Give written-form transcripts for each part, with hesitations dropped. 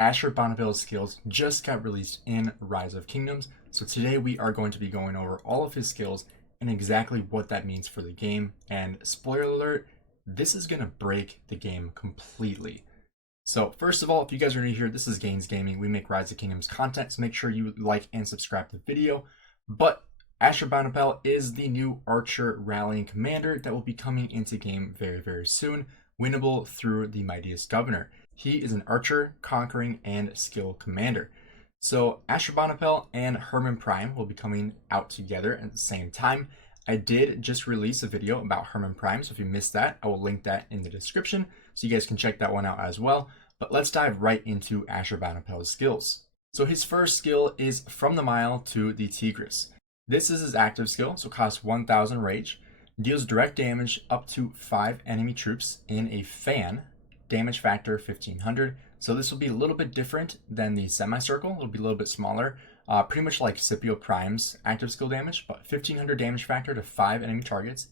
Ashurbanipal's skills just got released in Rise of Kingdoms, so today we are going to be going over all of his skills and exactly what that means for the game. And spoiler alert, this is going to break the game completely. So first of all, if you guys are new here, this is Gainz Gaming. We make Rise of Kingdoms content, so make sure you like and subscribe to the video. But Ashurbanipal is the new archer rallying commander that will be coming into game very, very soon, winnable through the Mightiest Governor. He is an archer, conquering, and skill commander. So Ashurbanipal and Hermann Prime will be coming out together at the same time. I did just release a video about Hermann Prime, so if you missed that, I will link that in the description, so you guys can check that one out as well. But let's dive right into Ashurbanipal's skills. So his first skill is From the Mile to the Tigris. This is his active skill, so costs 1000 rage, deals direct damage up to 5 enemy troops in a fan, damage factor 1500. So this will be a little bit different than the semicircle. It'll be a little bit smaller, pretty much like Scipio Prime's active skill damage, but 1500 damage factor to 5 enemy targets.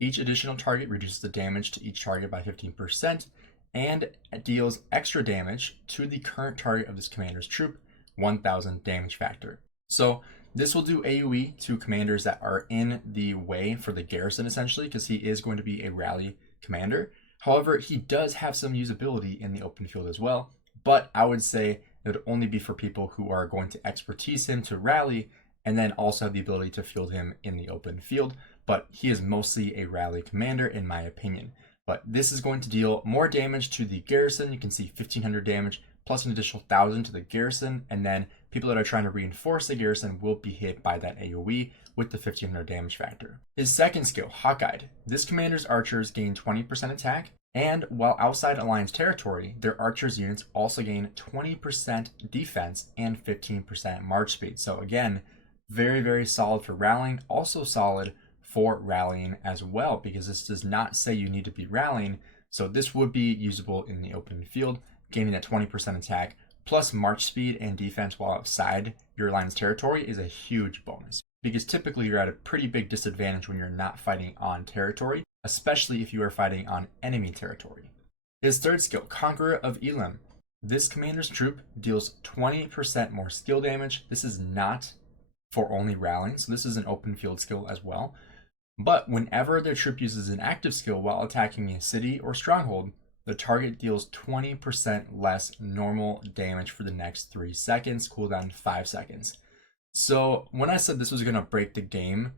Each additional target reduces the damage to each target by 15% and deals extra damage to the current target of this commander's troop, 1000 damage factor. So this will do AoE to commanders that are in the way for the garrison, essentially, because he is going to be a rally commander. However, he does have some usability in the open field as well, but I would say it would only be for people who are going to expertise him to rally and then also have the ability to field him in the open field. But he is mostly a rally commander in my opinion. But this is going to deal more damage to the garrison. You can see 1500 damage plus an additional 1000 to the garrison, and then people that are trying to reinforce the garrison will be hit by that AoE with the 1500 damage factor. His second skill, Hawkeye. This commander's archers gain 20% attack, and while outside alliance territory, their archers units also gain 20% defense and 15% march speed. So again, very, very solid for rallying, also solid for rallying as well, because this does not say you need to be rallying, so this would be usable in the open field, gaining that 20% attack plus march speed and defense while outside your alliance territory is a huge bonus, because typically you're at a pretty big disadvantage when you're not fighting on territory, especially if you are fighting on enemy territory. His third skill, Conqueror of Elam. This commander's troop deals 20% more skill damage. This is not for only rallying, so this is an open field skill as well. But whenever their troop uses an active skill while attacking a city or stronghold, the target deals 20% less normal damage for the next 3 seconds, cooldown 5 seconds. So when I said this was going to break the game,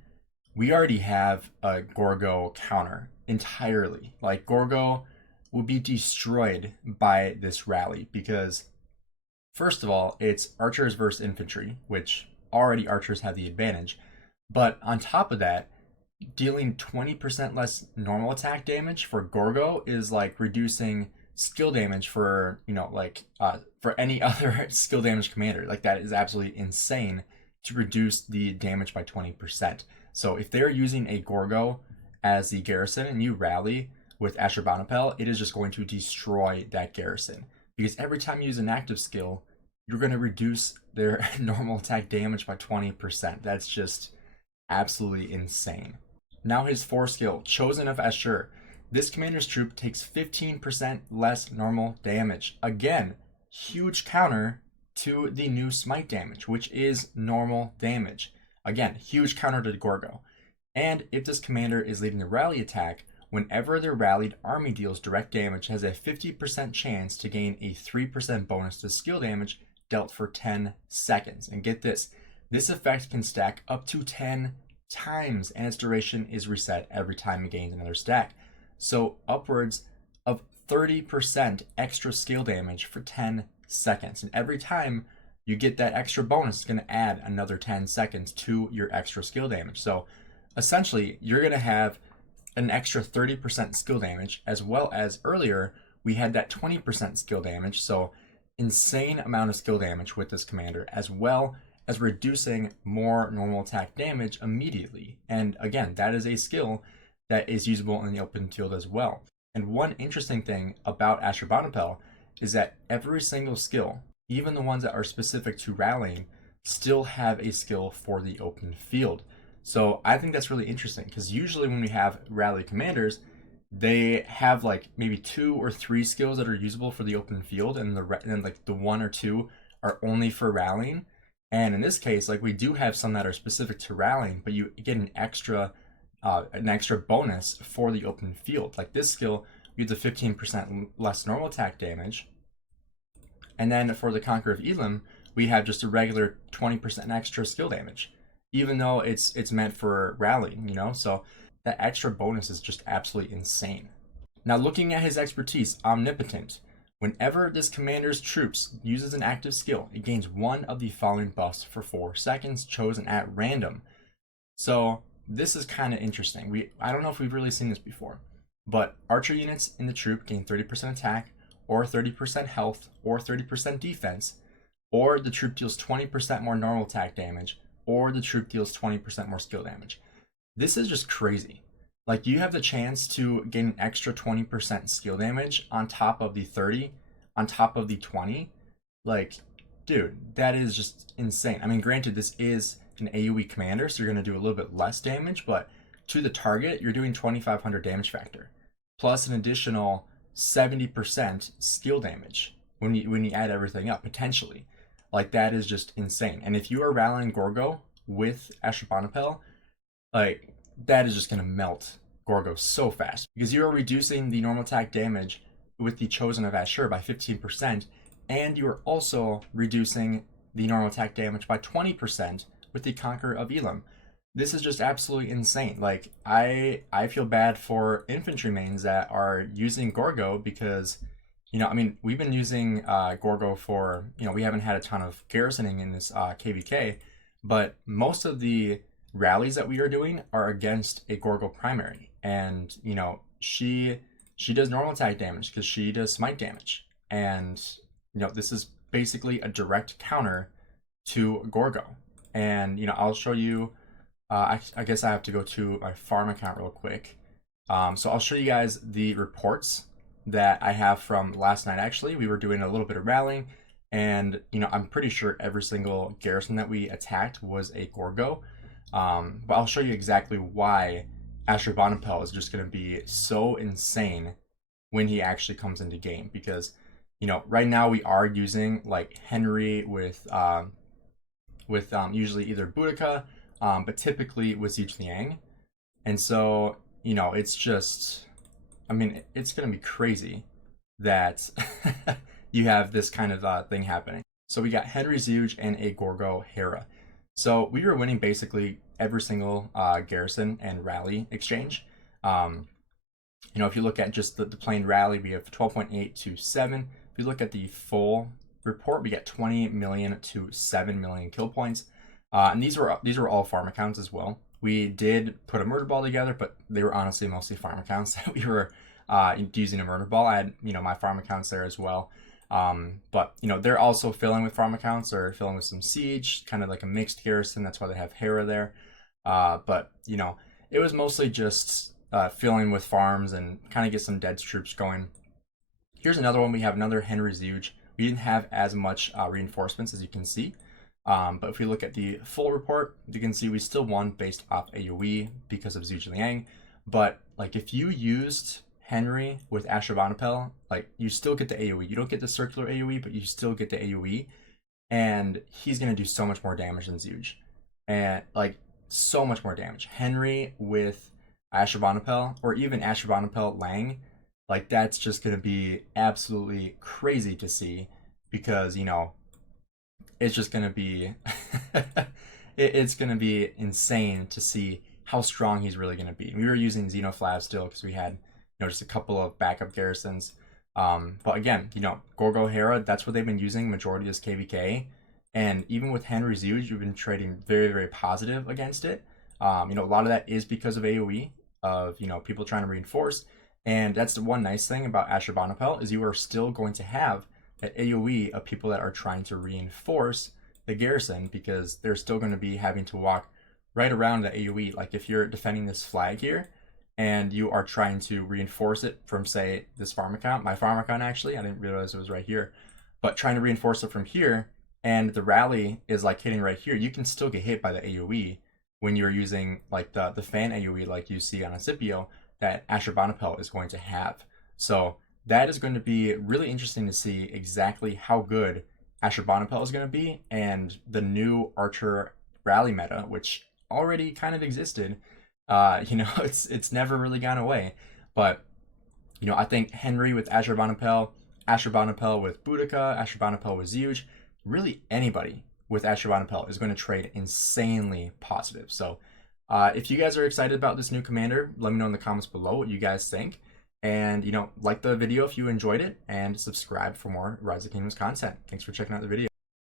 we already have a Gorgo counter entirely. Like, Gorgo will be destroyed by this rally because, first of all, it's archers versus infantry, which already archers have the advantage. But on top of that, dealing 20% less normal attack damage for Gorgo is like reducing skill damage for, for any other skill damage commander. Like, that is absolutely insane to reduce the damage by 20%. So if they're using a Gorgo as the garrison and you rally with Ashurbanipal, it is just going to destroy that garrison, because every time you use an active skill, you're going to reduce their normal attack damage by 20%. That's just absolutely insane. Now his fourth skill, Chosen of Ashur. This commander's troop takes 15% less normal damage. Again, huge counter to the new smite damage, which is normal damage. Again, huge counter to Gorgo. And if this commander is leading a rally attack, whenever their rallied army deals direct damage, has a 50% chance to gain a 3% bonus to skill damage dealt for 10 seconds. And get this effect can stack up to 10 times, and its duration is reset every time it gains another stack. So upwards of 30% extra skill damage for 10 seconds. And every time you get that extra bonus, it's going to add another 10 seconds to your extra skill damage. So essentially, you're going to have an extra 30% skill damage, as well as earlier, we had that 20% skill damage. So insane amount of skill damage with this commander, as well as reducing more normal attack damage immediately. And again, that is a skill that is usable in the open field as well. And one interesting thing about Ashurbanipal is that every single skill, even the ones that are specific to rallying, still have a skill for the open field. So I think that's really interesting, because usually when we have rally commanders, they have like maybe 2 or 3 skills that are usable for the open field, and like the 1 or 2 are only for rallying. And in this case, like we do have some that are specific to rallying, but you get an extra bonus for the open field. Like this skill, you get the 15% less normal attack damage, and then for the Conqueror of Elam, we have just a regular 20% extra skill damage, even though it's meant for rallying, you know. So that extra bonus is just absolutely insane. Now, looking at his expertise, Omnipotent. Whenever this commander's troops uses an active skill, it gains one of the following buffs for 4 seconds, chosen at random. So this is kind of interesting. I don't know if we've really seen this before, but archer units in the troop gain 30% attack, or 30% health, or 30% defense, or the troop deals 20% more normal attack damage, or the troop deals 20% more skill damage. This is just crazy. Like, you have the chance to gain an extra 20% skill damage on top of the 30, on top of the 20. Like, dude, that is just insane. I mean, granted, this is an AoE commander, so you're going to do a little bit less damage, but to the target, you're doing 2500 damage factor, plus an additional 70% skill damage when you add everything up, potentially. Like, that is just insane. And if you are rallying Gorgo with Ashurbanipal, like, that is just going to melt Gorgo so fast, because you are reducing the normal attack damage with the Chosen of Ashur by 15%, and you are also reducing the normal attack damage by 20% with the Conqueror of Elam. This is just absolutely insane. Like, I feel bad for infantry mains that are using Gorgo, because, you know, I mean, we've been using Gorgo for, you know, we haven't had a ton of garrisoning in this KVK, but most of the rallies that we are doing are against a Gorgo primary, and you know, she does normal attack damage because she does smite damage, and you know, this is basically a direct counter to Gorgo. And you know, I'll show you. I guess I have to go to my farm account real quick. So I'll show you guys the reports that I have from last night. Actually, we were doing a little bit of rallying, and you know, I'm pretty sure every single garrison that we attacked was a Gorgo. But I'll show you exactly why Ashurbanipal is just going to be so insane when he actually comes into game. Because, you know, right now we are using like Henry with usually either Boudica, but typically with Zhuge Liang. And so, you know, it's just, I mean, it's going to be crazy that you have this kind of thing happening. So we got Henry Zhuge and a Gorgo Hera. So we were winning basically every single garrison and rally exchange. You know, if you look at just the plain rally, we have 12.8 to 7. If you look at the full report, we get 20 million to 7 million kill points. And these were all farm accounts as well. We did put a murder ball together, but they were honestly mostly farm accounts that we were using a murder ball. I had, you know, my farm accounts there as well. But you know, they're also filling with farm accounts, or filling with some siege, kind of like a mixed garrison. That's why they have Hera there. But you know, it was mostly just filling with farms and kind of get some dead troops going. Here's another one. We have another Henry Zhuge. We didn't have as much reinforcements, as you can see. But if we look at the full report, you can see we still won based off AoE because of Zhuge Liang. But like, if you used Henry with Ashurbanipal, like, you still get the AoE. You don't get the circular AoE, but you still get the AoE. And he's going to do so much more damage than Zhuge. And like, so much more damage. Henry with Ashurbanipal, or even Ashurbanipal Lang, like, that's just going to be absolutely crazy to see, because, you know, it's just going to be it's going to be insane to see how strong he's really going to be. We were using Xenoflav still because we had, you know, just a couple of backup garrisons. But again, you know, Gorgo Hera, that's what they've been using majority is KVK. And even with Henry Zhuge, you've been trading very, very positive against it. You know, a lot of that is because of AoE, of, you know, people trying to reinforce. And that's the one nice thing about Ashurbanipal, is you are still going to have that AoE of people that are trying to reinforce the garrison, because they're still going to be having to walk right around the AoE. Like, if you're defending this flag here, and you are trying to reinforce it from, say, this farm account, my farm account actually, I didn't realize it was right here, but trying to reinforce it from here, and the rally is like hitting right here, you can still get hit by the AoE when you're using like the fan AoE like you see on a Scipio, that Ashurbanipal is going to have. So that is going to be really interesting to see exactly how good Ashurbanipal is going to be, and the new Archer rally meta, which already kind of existed. It's never really gone away, but I think Henry with Ashurbanipal, Ashurbanipal with Boudica, Ashurbanipal with Zeuge, really anybody with Ashurbanipal is going to trade insanely positive. So if you guys are excited about this new commander, let me know in the comments below what you guys think. And, like the video if you enjoyed it, and subscribe for more Rise of Kingdoms content. Thanks for checking out the video.